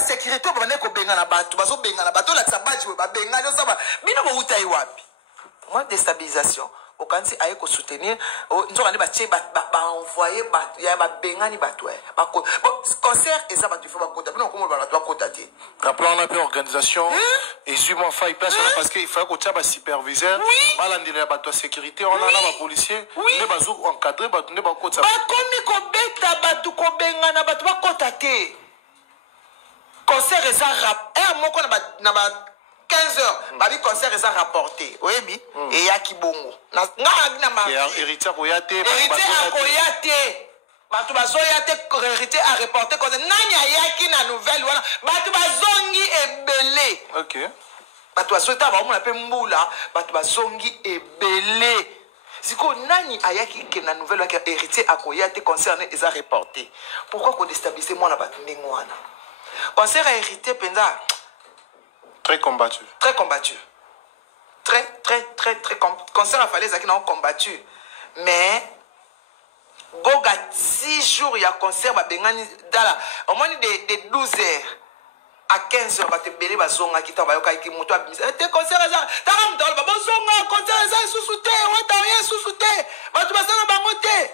sécurité babane ko benga na bato bazo benga na bato la tsabaji ba benga no saba bino bo utai wapi moi déstabilisation okanzi aye ko soutenir nzoka ne ba tie ba envoyer ba ya ba benga ni bato ba ko concert eza ba tu faut ba kota bino ko mo ba to kota ti na plan na pe organisation et justement faille place parce que il faut que tu ba superviseur balandela ba to sécurité on a ba policier ne ba zo encadrer ba ne ba kota ba komi ko beta bato ko benga na bato ba kota te concert eza rap moko na ba 15 heures babi concert eza rapporté oyebi et ya kibongo na nga ma héritier koyate héritier koyate bato bazoyate héritier a reporter comme nani ayaki na nouvelle wana bato bazongi ebele OK bato bazota ba mona pe mbula bato bazongi ebele siko nani ayaki ke na nouvelle wana héritier akoyate concert eza reporté pourquoi ko déstabiliser moi na bato ndenge wana concert a héritier penza très combattu. Très combattu. Très concert à Falaise qui n'ont combattu. Mais, Goga 6 jours, il y a concert à Bengani Dala. Au moins de 12 heures à 15 heures, tu vas te zonga qui t'envoie qui monte à Bimisa. Tes concerts, t'as un dans le zonga, concert, sous-souté, on t'a rien sous-souté. Tu vas s'en abamoter.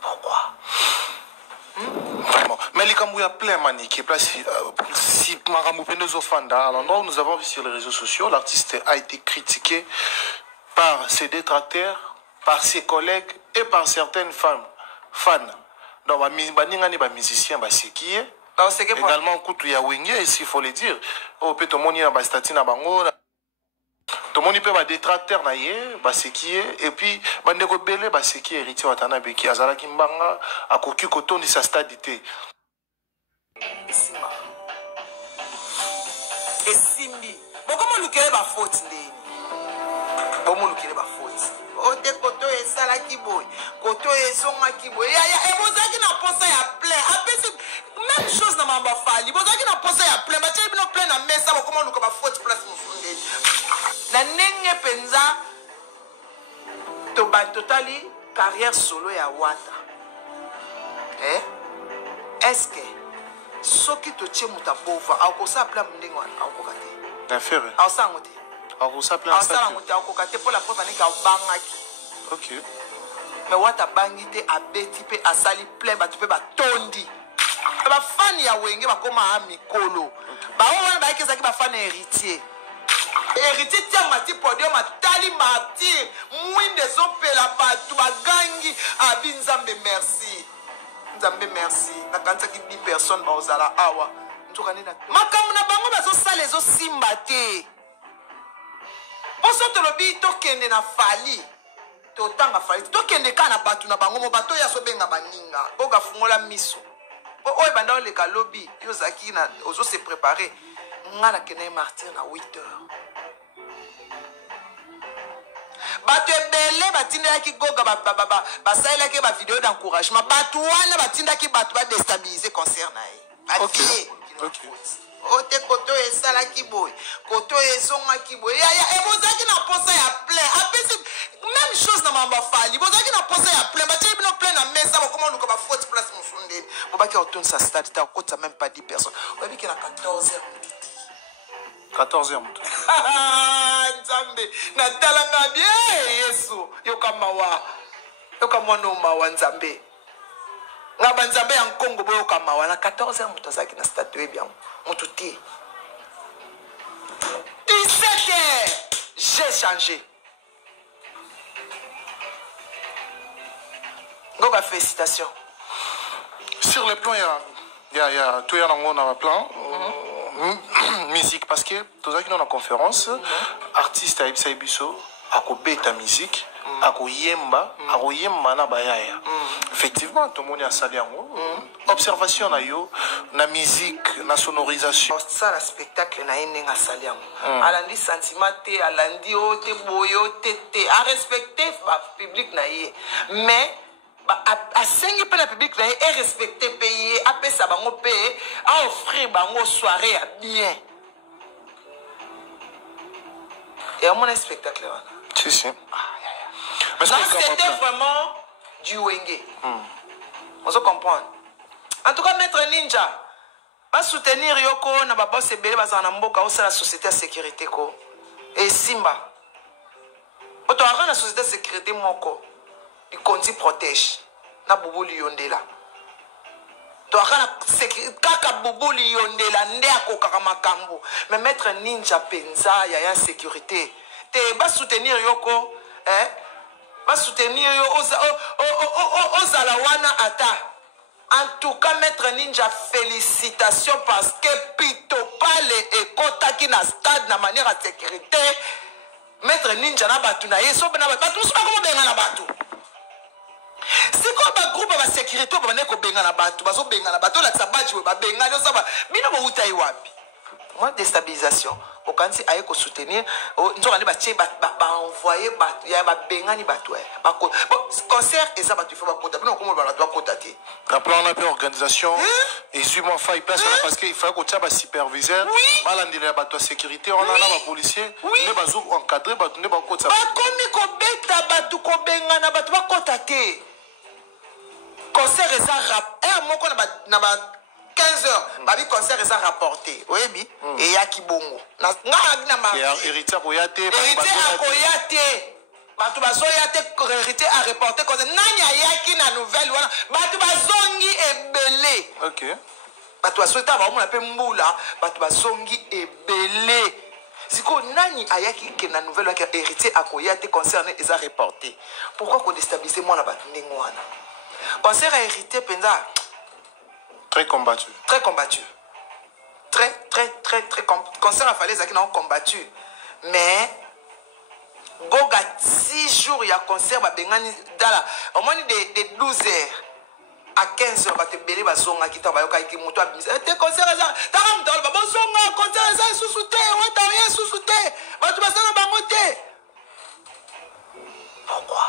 Pourquoi? Vraiment. Mais les Kamouya plein maniqué. Si Maramou Penezofanda, à l'endroit où nous avons vu sur les réseaux sociaux, l'artiste a été critiqué par ses détracteurs, par ses collègues et par certaines femmes, fans. Donc, les musiciens, c'est qui est également Koutou Yawenge, s'il faut le dire. Au peut monde y a statine bango. Tout le monde peut être détracteur naïe, c'est qui est, et puis bande rebelle, c'est qui est héritier watana beki azala kimbanga akoki kotondi sa stadité. Esimbi. Bon comment nous quelle ba faute ndeni? Comment nous quelle ba faute? O te koto esala kiboy, koto esonga kiboy. Ya bozaki na posa ya plein. Apesi même chose na mamba fali. Bozaki na posa ya plein. Ba tsheli bino plein na mesa comment nous ko ba faute place mufundeli. Na nenge penza to ba totali carrière solo ya wata. Est-ce que soki to tche muta bova akosa plan ndenge wana akokate D'affaire. asangote akosa plan ça. asangote akokate pour la preuve neka bangaki. OK. Mais wata bangite abeti pe asali plein batu pe batondi. Ba fan ya wenge bakoma a mikolo. Ba wana ba kezaki ba fan héritier. Héritier tia mati podium atali martyr mwinde zopela batu bagangi abinzambe merci. Nzambe merci. Na kanisa ki 10 personnes ba ozala awa. Nzoka nina. Makamu na bango bazo sala ezo simba te. Poso to lobi to kende na fali. To tanga fali. To kende kana batu na bango mo bato ya so benga baninga. Boga fungola miso. O banda le kalobi yo zaki na ozo se préparer. Ngana kene martyr na 8 heures. Bato ebele batinda ki goga basaila ke ba vidéo d'encouragement bato wana batinda ki bato ba déstabiliser concert na ye. OK. Ote koto esala ki boy, koto esonga ki boy. Ya bozaki na posa ya plein. Apesi même chose na mamba fali. Bozaki na posa ya plein. Batie bino plein na mesa comment nous ko ba faute place mufundeli. Bobaki retourne sa stade ta kota même pas 10 personnes. Obi ki na 14 heures. 14 heures. Nzambe natalanga bien Yesu yokamawa yokamwana mawa nzambe ngaba nzambe ya Kongo boyo kamawa na 14 heures mutazaki na statue bien mututi 17 heures j'ai changé. Ngoba félicitations. Sur le plan il y a tout y a dans le plan. Musique parce que tous ceux qui sont en conférence artiste à Ibiso akobeta musique akoyemba na bayaya effectivement tout le monde a sali yango observation na yo na musique na sonorisation ça la spectacle na yenga sali yango alandi sentiment te alandi o te boyo te a respecter public na ye mais a sengi pe la public na et respecter pays apesa bango pe a offrir bango soirée à bien et à mon spectacle là si mais c'était vraiment du wenge on se comprend en tout cas maître ninja ba soutenir yoko na ba boss ebele bazana mboka au la société de sécurité ko et simba oto ara na société de sécurité moko il konzi protège na bubuli yondela to ara na sécurité kaka bubuli yondela nde akokaka makambo mais maître ninja penza ya sécurité te ba soutenir yoko ba soutenir yo ozala wana ata. En tout cas, Maître Ninja, félicitations parce que Pito Pale et Kota qui n'a stade na manière de sécurité. Maître Ninja na batu na yeso na batu so ko benga na batu. Si ko ba groupe ba sécurité ba ne ko benga na batu, ba so benga na batu la tsabaji ba benga no saba. Bino bo utai wapi? Moi déstabilisation. Au quand si aye ko soutenir, nzoka ne ba che ba envoyer ba ya ba benga ni batu. Ba ko concert et ça ba tu faut ba kota. Bino ko mo ba la kota ti. Après, on a fait organisation, et je m'en fais place parce qu'il faut qu'on ait un superviseur, malandile à la sécurité, on a un policier, on a encadré, on a un côté. Concert et ça rapporté. 15 heures, babi concert et ça rapporté. Oui, bi. Et yaki bongo. Héritier Koyate. Héritier Koyate. Batu bazoya te hérité à reporter comme nanya yaki na nouvelle wana batu bazongi ebele. OK. Batu basoita ba mona pe mbula batu bazongi ebele. Siko nani ayaki ke na nouvelle wana hérité akoya te concerné et ça reporté. Pourquoi ko déstabiliser moi na batu ndingo wana? Concert à hérité penza très combattu. Très combattu. Très concert à fallait zaki na combattu. Mais Goga 6 jours, il y a concert, au moins de 12 heures à 15 heures, tu peux aller zonga qui t'a qui moto à te concert ça, t'as un dollar, bon zonga, concert ça sous-souté, ouais, t'as rien sous-souté, tu vas ça dans monter. Pourquoi?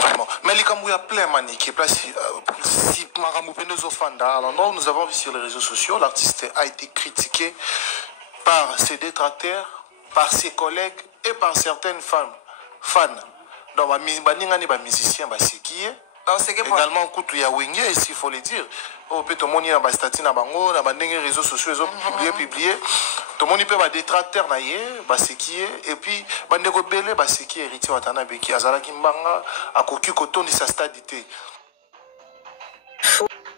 Vraiment. Mais les Kamou, il y a plein de qui est placé. Si Maramou Penezo Ofanda, alors nous avons vu sur les réseaux sociaux, l'artiste a été critiqué par ses détracteurs, par ses collègues et par certaines femmes, fans. Donc, les musiciens, c'est qui est également, il y a Wenge, il faut le dire. Tout le monde a des statuts dans les réseaux sociaux, ils ont publié. Tout le monde peut avoir des détracteurs, c'est qui est. Et puis, il y a des rebelles, c'est qui est héritier Watanabe, qui a Zalaki Mbanga, à Koki Koton, de sa stadité.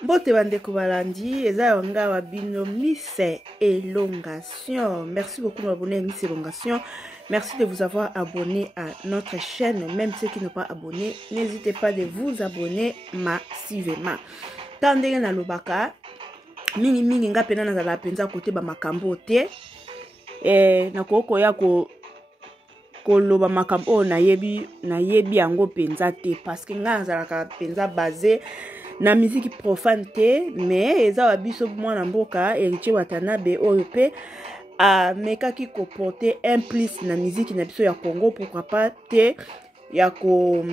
Mbote bandeko balandi eza yanga wa bino Miss Elongation. Merci beaucoup d'abonner à Miss Elongation. Merci de vous avoir abonné à notre chaîne. Même ceux qui n'ont pas abonné, n'hésitez pas de vous abonner massivement. Tandenge na lobaka mingi nga pena na la penza côté ba makambo te na koko ya ko loba makambo na yebi yango penza te parce que nga zalaka penza basé na musique profane te mais eza wa biso mwana mboka héritier Watanabe oyo pe a mekaki ko porter un plus na musique na biso ya Congo, pourquoi pas te ya ko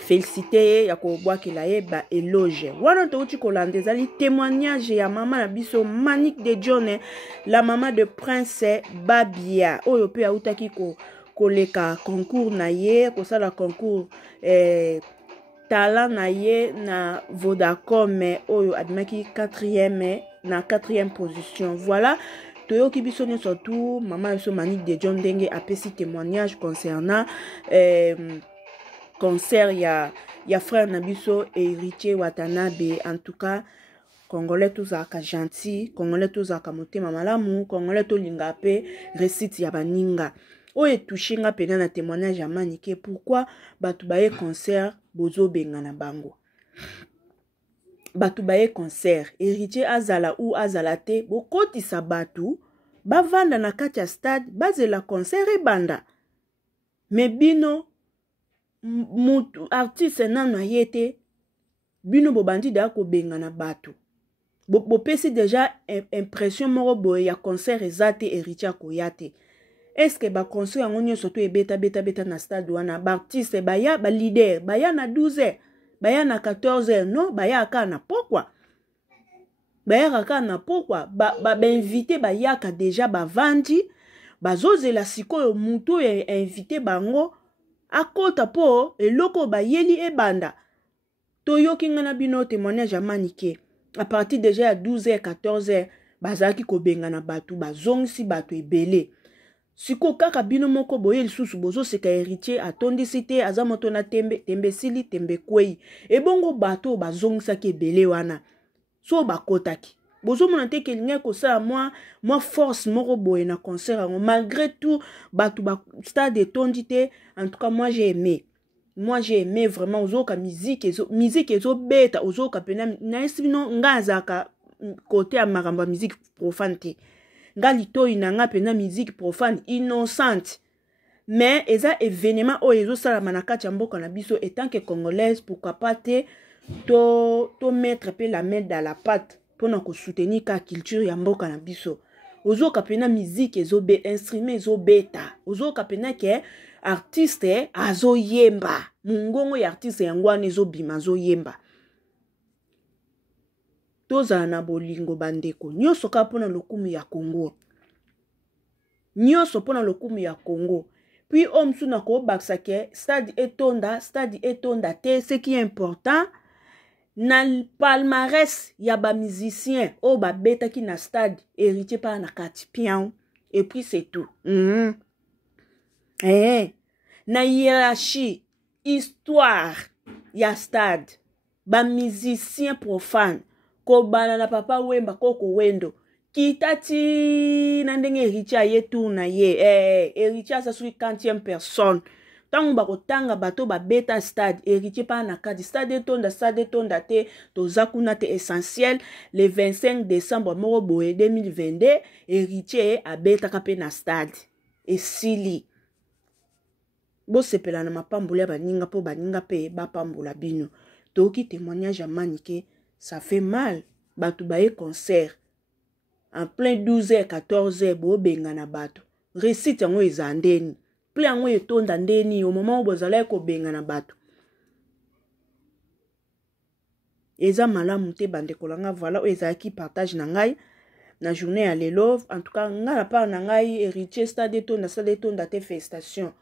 féliciter ya ko bwakela ye ba éloge wana to uti kolanda ezali témoignage ya maman na biso Manique de John, la maman de Prince Babia oyo pe autaki koleka concours na ye ko sala concours talent na ye na Vodacom oyo admaki 4e position. Voilà, toyoki biso surtout maman biso Manique de John ndenge apesi témoignage concernant concert ya frère na biso héritier Watanabe. En tout cas, Congolais tous aka gentil, Congolais tous aka motema malamu, Congolais to linga pe récite ya baninga. Oye touchinga pena na témoignage ya Manique pourquoi batu baye concert bozo benga na bango. Batu baye concert héritier azala ou azala te bokoti sa batu bavanda na kati ya stade bazela concert e banda. Mais bino mutu artiste nano yete bino bobandi da ko benga na batu. Bopesi déjà impression moko boye ya concert ezate héritier Koyate. Est-ce que ba concert ngonyo surtout e beta na stade wana ba artiste baya ba leader baya na 12h baya na 14h non baya aka na pourquoi baya aka na pourquoi ba invité baya ka déjà ba vandi bazozela sikoyo mutu e invité bango akota po eloko ba yeli e banda toyoki ngana bino témoignage ya Manique à partir déjà à 12h 14h bazaki kobenga na batu bazongisi batu ebele siko kaka bino moko boye lisusu bozo seka héritier atondisi te aza moto na tembe sili tembe kwei ebongo bato bazongisaki ebele wana so bakotaki bozo mona te kelinga kosala moi force moko boye na concert yango malgré tout batu ba stade etondi te. En tout cas moi j'ai aimé vraiment ozoka musique ezo beta ozoka pena na esibino ngazaka côté ya makambo musique profane te nga litoi na nga pena musique profane innocente mais eza événement oyo ezosalama na kati ya mboka na biso étant que congolaise pourquoi pas te to mettre pe la main dans la pâte pona ko soutenir ka culture ya mboka na biso ozoka pena musique instrument ezobeta ozoka pena ke artiste azoyemba mungongo ya artiste yango wana ezobima azoyemba tozala na bolingo bandeko nyonso kaka mpona lokumu ya Congo nyonso mpona lokumu ya Congo puis oyo mosusu na koobakisa ke stade etonda te ce qui est important na palmarès ya bamusicien oyo babetaki na stade héritier mpaka na kati pian et puis c'est tout na hiérarchie histoire ya stade bamusicien profane kobana na papa Wemba koko wendo kitati na ndenge héritier aye tour na ye héritier asasui 40e personne tango bakotanga bato babeta stade héritier pa na kadi stade etonda te toza kuna te essentiel le 25 décembre moko boye 2022 héritier abetaka pe na stade esili bosepela na mapambula ya baninga po baninga pe bapambula bino toki témoignage ya manike ça fait mal bato baye concert en plein 12h 14h bo benga na bato récite yango eza ndeni plein yango etonda ndeni au moment où bozala ko benga na bato eza malamu te bande kolanga voilà eza ki partage na ngai na journée ya lelo en tout cas nga la part na ngai héritier stade etonda te félicitations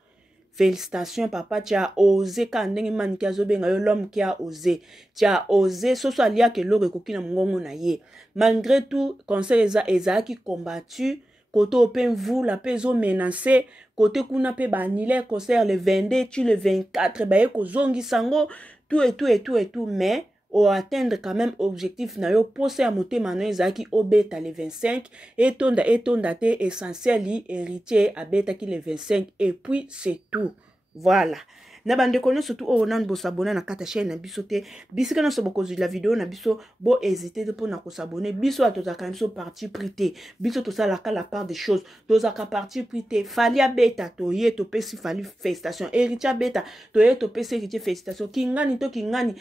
papa, tu as osé quand man qui a l'homme qui a osé. Tu as osé, ce soit lié que l'eau coquine mongo na ye. Malgré tout, conseil eza qui combattu, côté open vous la peso menacé, côté kuna pe banile concert le 22, tu le 24, ba ko zongi sango, tout, mais au atteindre quand même objectif na yo posé à monter mano ezaki obeta le 25 etonda te essentiel li héritier abeta ki le 25 et puis c'est tout. Voilà. Na bande kono surtout o nan bo s'abonner na kata chaîne na biso te bisika na so bokozi la vidéo na biso bo hésiter de pour na ko s'abonner biso atoza quand même so parti prité biso to ça la part des choses toza ka parti prité fali abeta to ye to pesi fali félicitation héritier beta to ye to pesi héritier félicitation kingani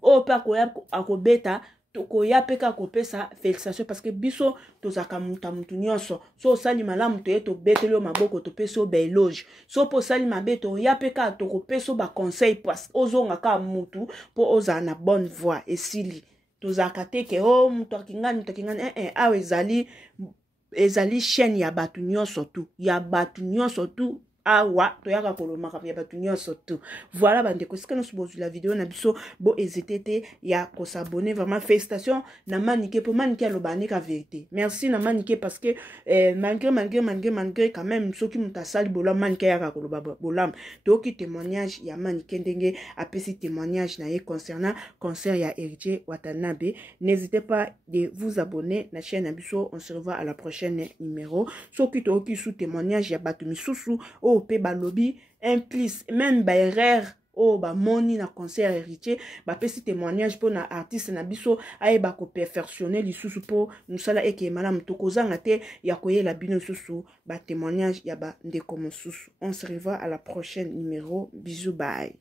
o pa ko ya akobeta tokoya peka kopesa félicitation parce que biso tozaka mutu nyonso so sali malamu to yeto betelo maboko to peso be éloge so po sali mabeto ya peka to kopeso ba conseil parce ozonga ka mutu po oza na bonne voie esili tozaka te ke o mutu akingani awe ezali chaîne ya batu nyonso tu awa toyaka kolomaka ya batu nyonso tu. Voilà bande ko sika no subozu la vidéo na biso bo hésiter te ya ko s'abonner vraiment félicitations na manike pour manike lobane ka vérité. Merci na manike parce que malgré quand même soki mutasali bolam manike ya ko loba bolam toki témoignage ya manike ndenge apesi témoignage na ye concernant concert ya héritier Watanabe. N'hésitez pas de vous abonner na chaîne na biso. On se revoit à la prochaine numéro. Soki toki sous témoignage ya batu misusu o pe balobi implice même ba erreur o ba moni na concert héritier ba pesi témoignage pour na artiste na biso aye ba ko perfectionner lisusu po musala eke malamu tokozanga te ya koyela bino susu ba témoignage ya ba ndeko mosusu. On se revoit à la prochaine numéro. Bisous, bye.